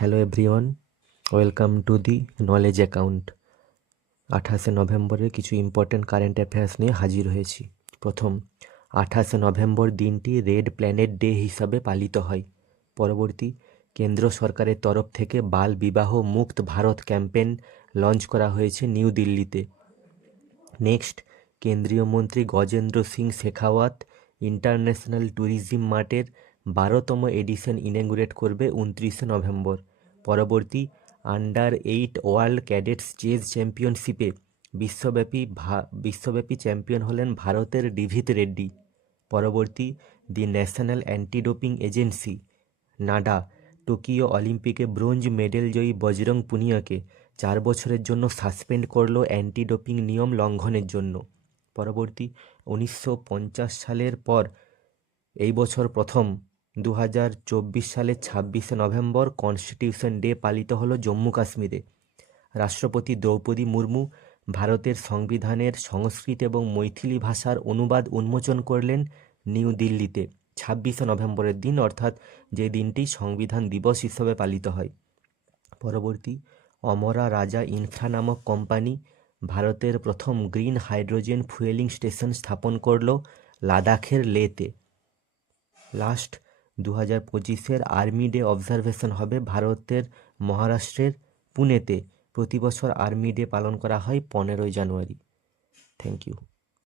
Hello everyone, welcome to the knowledge account. 28শে নভেম্বরে কিছু ইম্পর্ট্যান্ট কারেন্ট অ্যাফেয়ার্স নিয়ে হাজির হয়েছি। প্রথম, 28শে নভেম্বর দিনটি রেড প্ল্যানেট ডে হিসাবে পালিত হয়। পরবর্তী, কেন্দ্র সরকারের তরফ থেকে বাল বিবাহ মুক্ত ভারত ক্যাম্পেইন লঞ্চ করা হয়েছে নিউ দিল্লিতে। নেক্সট, কেন্দ্রীয় মন্ত্রী গজেন্দ্র সিং শেখাওয়াত ইন্টারন্যাশনাল ট্যুরিজম মার্টের 12তম এডিশন ইনঅগুরেট করবে 29শে নভেম্বর। পরবর্তী, আন্ডার-8 ওয়ার্ল্ড ক্যাডেটস চেস চ্যাম্পিয়নশিপে বিশ্বব্যাপী চ্যাম্পিয়ন হলেন ভারতের ডিভিত রেড্ডি। পরবর্তী, the national anti doping agency নাডা Tokyo অলিম্পিকে ব্রোঞ্জ মেডেলজয়ী বজরং পুনিয়াকে 4 বছরের জন্য সাসপেন্ড করল অ্যান্টি ডোপিং নিয়ম লঙ্ঘনের জন্য। পরবর্তী, 1950 সালের পর এই বছর প্রথম 2024 সালের 26শে নভেম্বর কনস্টিটিউশন ডে পালিত হলো জম্মু কাশ্মীরে। রাষ্ট্রপতি দ্রৌপদী মুর্মু ভারতের সংবিধানের সংস্কৃত এবং মৈথিলি ভাষার অনুবাদ উন্মোচন করলেন নিউ দিল্লিতে 26শে নভেম্বরের দিন, অর্থাৎ যে দিনটি সংবিধান দিবস হিসেবে পালিত হয়। পরবর্তী, অমরা রাজা ইনফ্রা নামক কোম্পানি ভারতের প্রথম গ্রিন হাইড্রোজেন ফুয়েলিং স্টেশন স্থাপন করল লাদাখের লেতে। লাস্ট, 2025-এর আর্মি ডে অবজারভেশন হবে ভারতের মহারাষ্ট্রের পুনেতে। প্রতি বছর আর্মি ডে পালন করা হয় 15ই জানুয়ারি। Thank you.